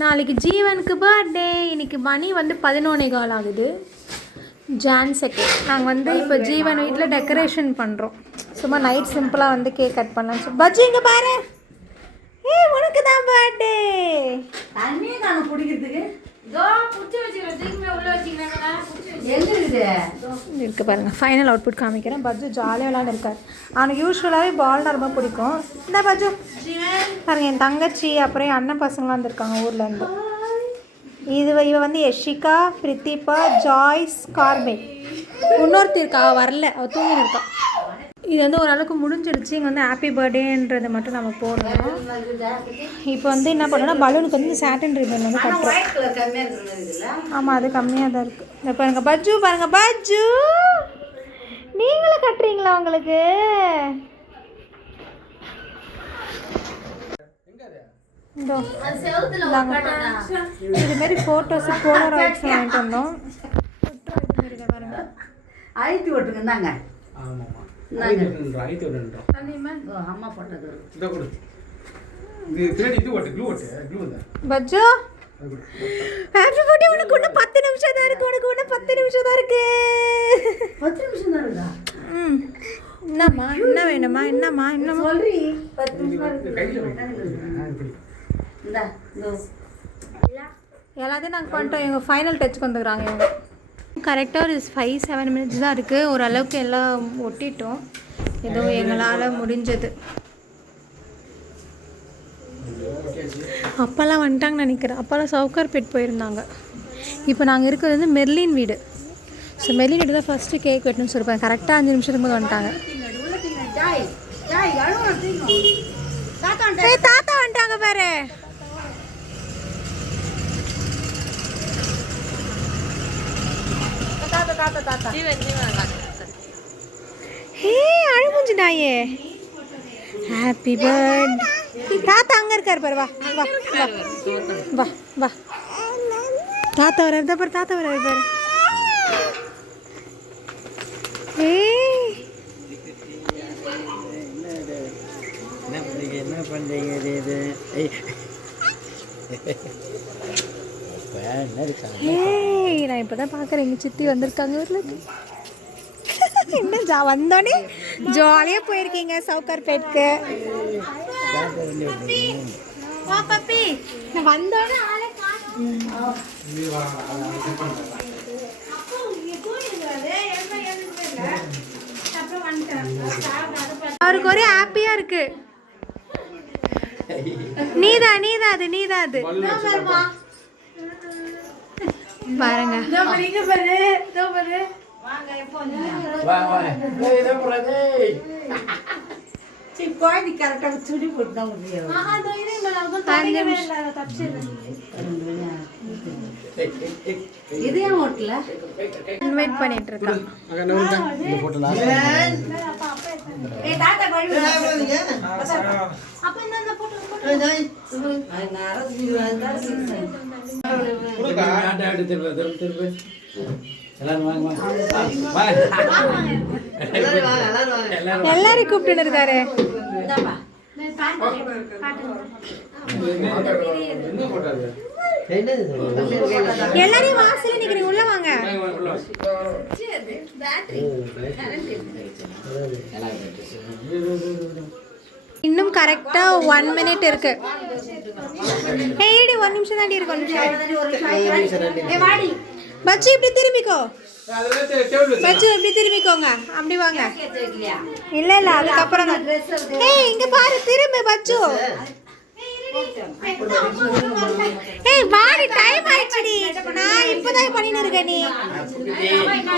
நாளைக்கு ஜீவனுக்கு பர்த்டே. இன்னைக்கு மணி வந்து 11:15 ஆகுது. ஜான் 2. நாங்கள் வந்து இப்போ ஜீவன் வீட்டில் டெக்கரேஷன் பண்ணுறோம். சும்மா நைட் சிம்பிளாக வந்து கேக் கட் பண்ணலாம். பஜ்ஜி இங்கே பாரு. உனக்கு தான் பர்த்டே. தண்ணியே நாங்கள் பிடிக்கிறதுக்கு இருக்கு பாருங்க. ஃபைனல் அவுட்புட் காமிக்கிறேன். பஜ்ஜு ஜாலியாக விளையாண்டு இருக்கார். அவனுக்கு யூஸ்வலாகவே பால்னா ரொம்ப பிடிக்கும். இந்த பஜ்ஜு பாருங்க, என் தங்கச்சி அப்புறம் என் அண்ணன் பசங்களாம் வந்துருக்காங்க ஊர்லேருந்து. இவ வந்து யஷிகா, பிரித்திபா, ஜாய்ஸ், கார்மெட். இன்னொருத்தி இருக்கா, வரல, அவள் தூங்கின்னு இருக்கா. இது வந்து ஓரளவுக்கு முடிஞ்சிடுச்சு. இங்கே வந்து ஹாப்பி பர்த்டேன்றதை மட்டும் நம்ம போடணும். இப்போ வந்து என்ன பண்ணோன்னா பலூனுக்கு வந்து சாட்டன் ரிப்பன் வந்து கட்டுறோம். ஆமாம், அது கம்மியாக தான் இருக்குது. இந்த பாருங்க பஜ்ஜு, பாருங்க பஜ்ஜு, நீங்களும் கட்டுறீங்களா? உங்களுக்கு இதுமாரி ஃபோட்டோஸு போலராய்ட்ஸ் வாங்கிட்டு வந்தோம். பாருங்க அழுத்தி ஓட்டுங்க தாங்க. அம்மா போட்டது பஜ்ஜு ஹாப்பி பர்த்டே. உனக்கு இன்னும் 10 நிமிஷம் தான் இருக்கு. உனக்கு இன்னும் 10 நிமிஷம் தான் இருக்கு. 10 நிமிஷம் தான் இருக்கா? என்னம்மா, என்ன வேணுமா? என்னம்மா இன்னும் சொல்றீ? 10 நிமிஷம் எல்லாத்தையும் நாங்கள் பண்ணிட்டோம். எங்கள் ஃபைனல் டச்சுக்கு வந்துக்கிறாங்க இவங்க. கரெக்டாக ஒரு 5-7 மினிட்ஸ் தான் இருக்குது. ஓரளவுக்கு எல்லாம் ஒட்டிட்டோம். ஏதோ எங்களால் முடிஞ்சது. அப்போல்லாம் வந்துட்டாங்கன்னு நினைக்கிறேன். அப்போல்லாம் சவுகார்பேட் போயிருந்தாங்க. இப்போ நாங்கள் இருக்கிறது வந்து மெர்லின் வீடு. ஸோ மெர்லின் வீடு தான் ஃபஸ்ட்டு கேக் வெட்டணும்னு சொல்லியிருப்பாங்க. கரெக்டாக 5 நிமிஷத்துக்கு போது வந்துட்டாங்க. தாத்தா வந்துட்டாங்க பாரு. அழுமுஞ்சுடாயே. Happy birthday. தாத்தா அங்கே இருக்கார் பாரு. வா வா வா வா வா. தாத்தா வர பாரு. தாத்தா வர பாரு. என்ன பண்றீங்க? நான் இப்போதான் பார்க்குறேன். எங்கள் சித்தி வந்திருக்காங்க ஊரில். என்ன வந்தோடனே ஜாலியாக போயிருக்கீங்க சவுகார்பேட்க்கு. நான் வந்தோடனே அவருக்கு ஒரே ஹாப்பியாக இருக்கு. நீதான் அது பாருங்க. இன்வைட் பண்ணிட்டு இருக்கான். எல்லாரும் கூப்பிட்டு இருக்காரு. எல்லாரையும் வாசல்ல நிக்கிறீங்க, உள்ள வாங்க. இன்னும் கரெக்டா 1 மினிட் இருக்கு. ஏடி 1 நிமிஷம் தான் இருக்கு. 1 நிமிஷம். பச்சு இப்படி திரும்பிக்கோ. பச்சு இப்படி திரும்பிக்கோங்க. அப்படி வாங்க. இல்ல அதுக்கப்புறம் ஏய் இங்க பாரு, திரும்பு பச்சு. ஏய் வாடி, டைம் ஆயிடுச்சுடி. நான் இப்பதான் பண்ணிட்டு இருக்கேன். நீ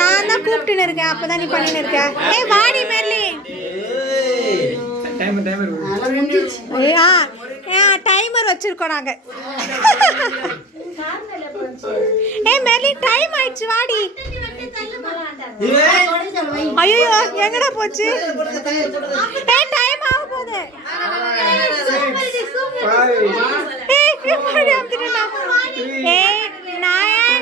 நான் தான் கூப்பிட்டுன்னு இருக்கேன். அப்பதான் நீ பண்ணிட்டு இருக்க. ஏய் வாடி மெர்லி. டைமர் வச்சிருக்கோம் நாங்க. ஏய் மெர்லி டைம் ஆயிடுச்சு, வாடி. ஐயோ எங்கடா போச்சு? ஏய் டைம் ஆக போகுது. ஏய் 9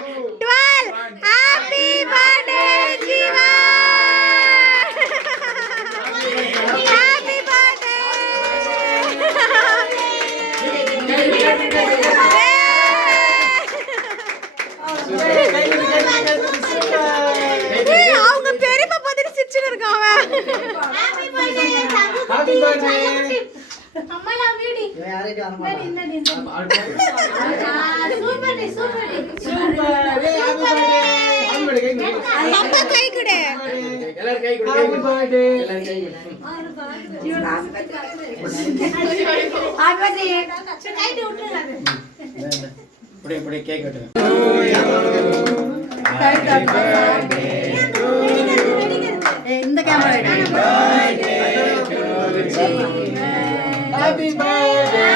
12 happy birthday Jeeva. Happy birthday. Happy birthday அம்மா லவ் யூ டி நடி சூப்பர் டி சூப்பர் ஏ ஹாப்பி பர்த்டே அப்பா கை கொடு. எல்லாரும் கை கொடு ஹாப்பி பர்த்டே எல்லாரும் கை கொடு கைட்டு விட்டுறாங்க இப்படி கேக் வெட்டுங்க இந்த கேமரா ஹாப்பி பர்த்டே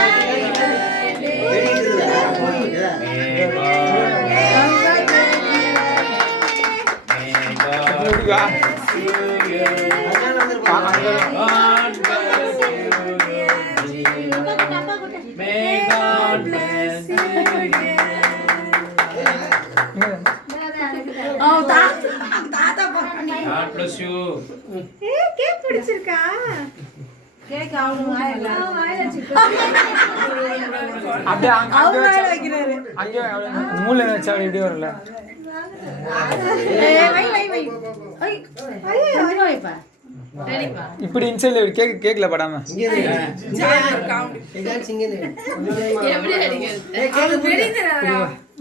கேக் பிடிச்சிருக்கா? கேக் அவங்க வாயில அப்படியே அவர் வாயில வைக்கிறாரு. அங்கே மூளை வச்சா இப்படி வரும்ல. வை. ஐயோ வைப்பா இப்படி இன்சைட்ல கேக்ல படாம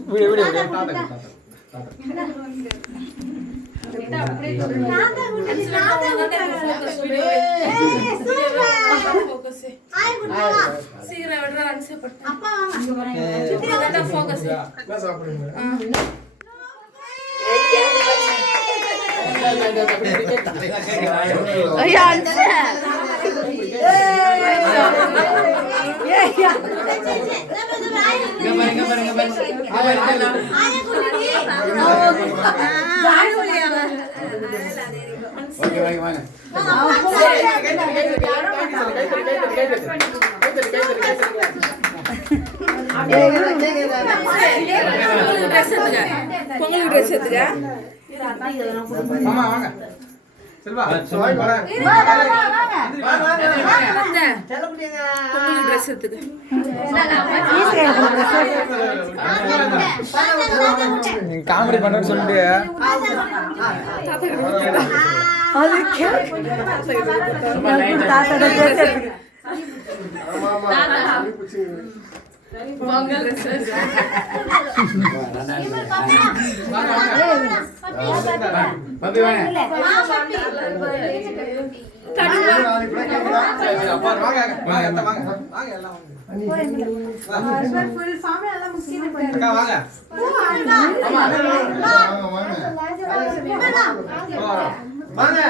விடு விடு பொங்கலுக்கு ட்ரெஸ் எடுத்துக்க. மாமா வாங்க செல்வா வாங்க பொங்கலுக்கு ட்ரெஸ் எடுத்துக்க. நீங்க காமெடி பண்றேன்னு சொல்லிட்டு பப்பி வாங்க அப்பா வாங்க வாங்க வாங்க வாங்க எல்லாம் ஃபுல் ஃபார்ம் எல்லாம் முக்கியம் அக்கா வாங்க வாங்க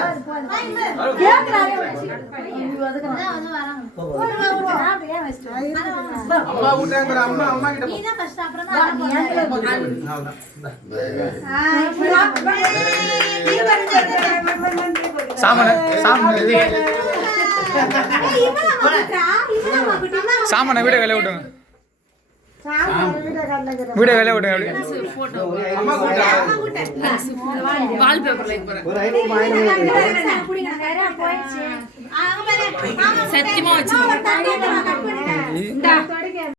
அம்மா ஊட்டாங்க பாரு அம்மா அம்மா கிட்ட போ சாமனை சாமனை வீட வேலை விட்டுங்க வீட வேலை விட்டுங்க அப்படி அம்மா கூட்டா சத்தியமா வச்சு